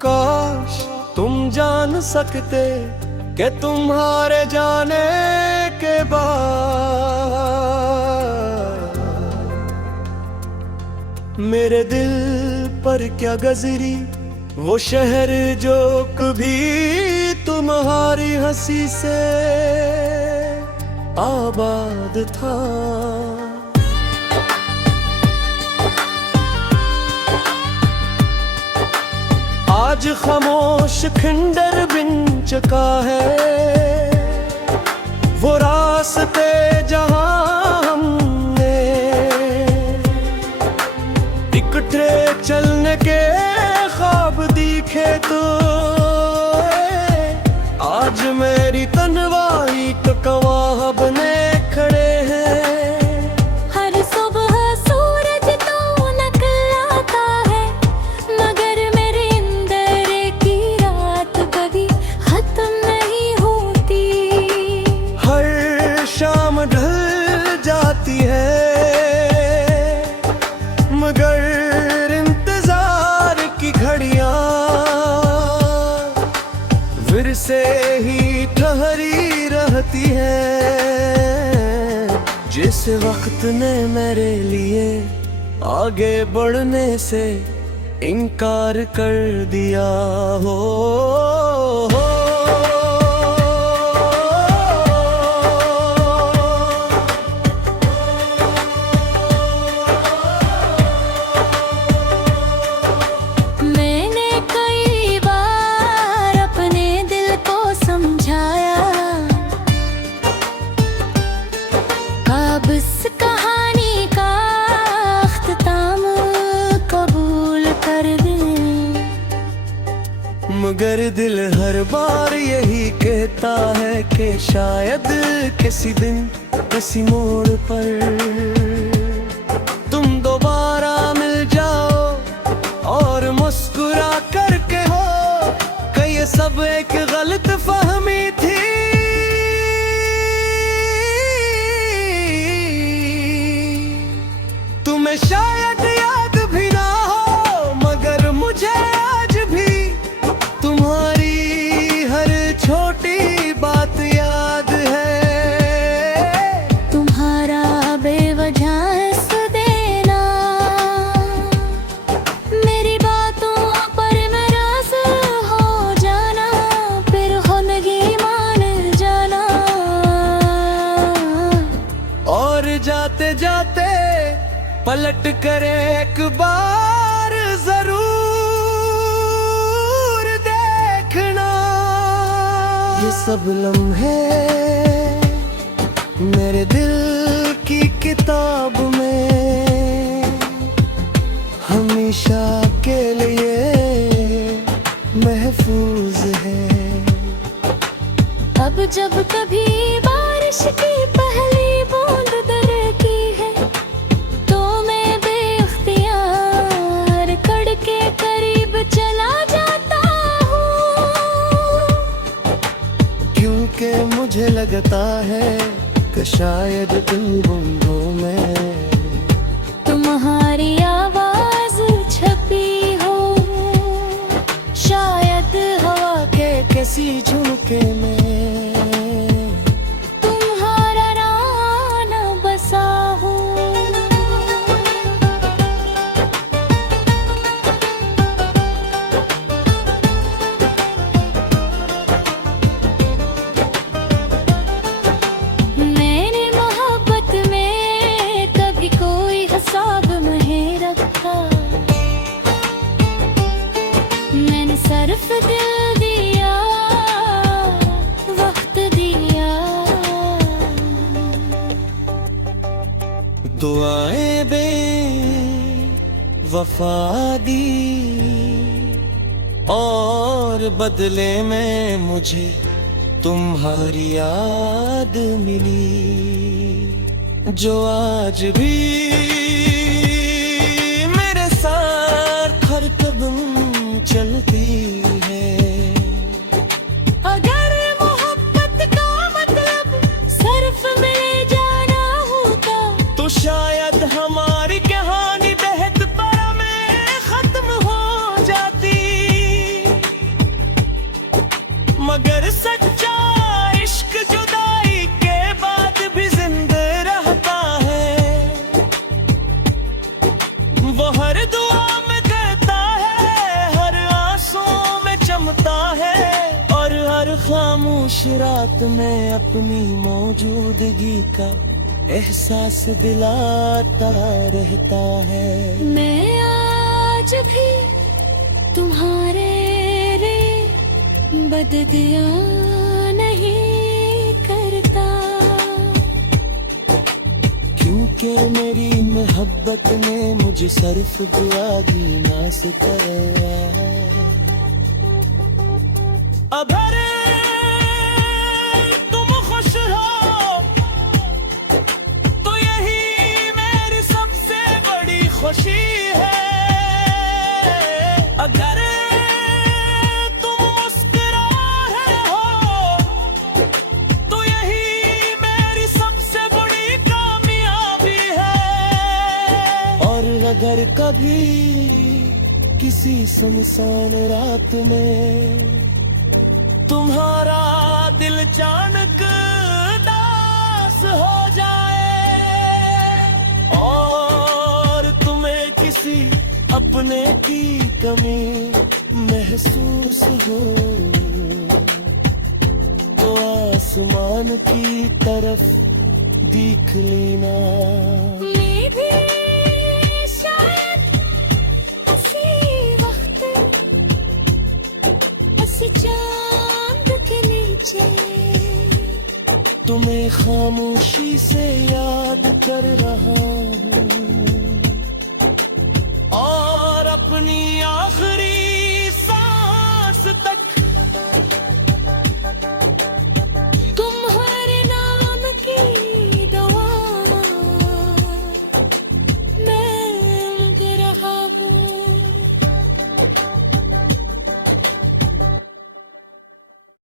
काश तुम जान सकते कि तुम्हारे जाने के बाद मेरे दिल पर क्या गजरी वो शहर जो कभी तुम्हारी हंसी से आबाद था। आज खामोश खंडर बिन चुका है वो रास्ते जहां हमने इकट्ठे चलने के ख्वाब दिखे तो आज मेरी तन्हाई तो गवाह बने खड़े हैं। मगर इंतजार की घड़ियां फिर से ही ठहरी रहती हैं। जिस वक्त ने मेरे लिए आगे बढ़ने से इनकार कर दिया हो। मगर दिल हर बार यही कहता है कि शायद किसी दिन किसी मोड़ पर तुम दोबारा मिल जाओ और मुस्कुरा करके हो कि ये सब एक गलत फहमी थी। तुम्हें शायद याद भी ना हो मगर मुझे आज भी तुम्हारी हर छोटी बात याद है। तुम्हारा बेवजह हंस देना मेरी बातों पर नाराज हो जाना फिर खुदगी मान जाना और जाते जाते पलट कर एक बार जरूर देखना ये सब लम्हे मेरे दिल की किताब में हमेशा के लिए महफूज है। अब जब कभी बारिश की पहली बूंद दरकी है तो मैं बेख्तियार कड़ के करीब चला जाता हूँ क्योंकि मुझे लगता है कि शायद इन बूंदों में तुम्हारी आवाज छपी हो शायद हवा के किसी झुमके में तुम्हारा राना बसा हो। मैंने मोहब्बत में कभी कोई हिसाब नहीं रखा मैंने सिर्फ दिल दिया वक्त दिया। दुआएं बे वफा दी और बदले में मुझे तुम्हारी याद मिली जो आज भी मेरे साथ हर कदम चलती है। अगर मोहब्बत का मतलब सिर्फ मिले जाना होता तो शायद हमारी कहानी बेहद पर में खत्म हो जाती, मगर सच्चा इश्क जुदाई के बाद भी जिंदा रहता है। वो हर दुआ में कहता है, हर आंसू में चमकता है, और हर खामोश रात में अपनी मौजूदगी का एहसास दिलाता रहता है। मैं आज भी तुम्हारे रे बददिया नहीं करता, क्योंकि मेरी मोहब्बत ने मुझे सिर्फ दुआ दी ना सिखाया है। अगर तुम खुश हो तो यही मेरी सबसे बड़ी खुशी है। अगर तुम मुस्कुरा रहे हो तो यही मेरी सबसे बड़ी कामयाबी है। और अगर कभी किसी सुनसान रात में तुम्हारा दिल अचानक उदास हो जाए और तुम्हें किसी अपने की कमी महसूस हो, तो आसमान की तरफ देख लेना। मैं भी शायद उसी वक्त उस चांद के नीचे तुम्हें खामोशी से याद कर रहा हूँ और अपनी आखिरी